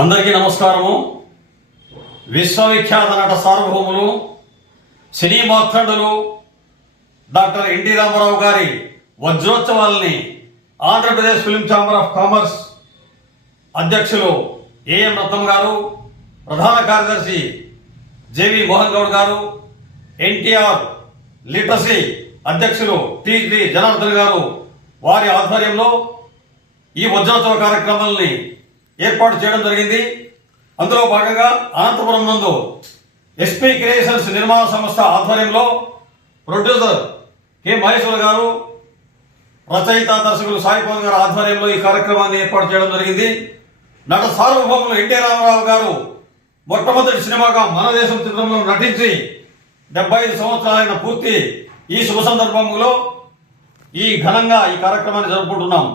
అందరికీ నమస్కారము. విశ్వవిఖ్యాత నట సార్వభౌములు సినిమా అఖండులు డాక్టర్ ఎన్టీ రామారావు గారి వజ్రోత్సవాల్ని Andhra Pradesh film chamber of commerce అధ్యక్షులు ఏఎం రత్నం గారు, ప్రధాన కార్యదర్శి జేవి మోహన్ గౌడ్ గారు, ఎన్టీఆర్ లిటరసీ అధ్యక్షులు టి జనార్దన్ గారు వారి ఆధ్వర్యంలో ఈ వజ్రోత్సవ కార్యక్రమాలని ఏర్పాటు చేయడం జరిగింది. అందులో భాగంగా అనంతపురం నందు ఎస్పీ క్రియేషన్స్ నిర్మాణ సంస్థ ఆధ్వర్యంలో ప్రొడ్యూసర్ కె మహేశ్వర్ గారు, రచయిత దర్శకులు సాయి పవన్ గారు ఆధ్వర్యంలో ఈ కార్యక్రమాన్ని ఏర్పాటు చేయడం జరిగింది. నట సార్వభౌములు ఎన్టీ రామారావు గారు మొట్టమొదటి సినిమాగా మన దేశం చిత్రంలో నటించి 75 సంవత్సరాలైన పూర్తి ఈ శుభ సందర్భంలో ఘనంగా ఈ కార్యక్రమాన్ని జరుపుకుంటున్నాం.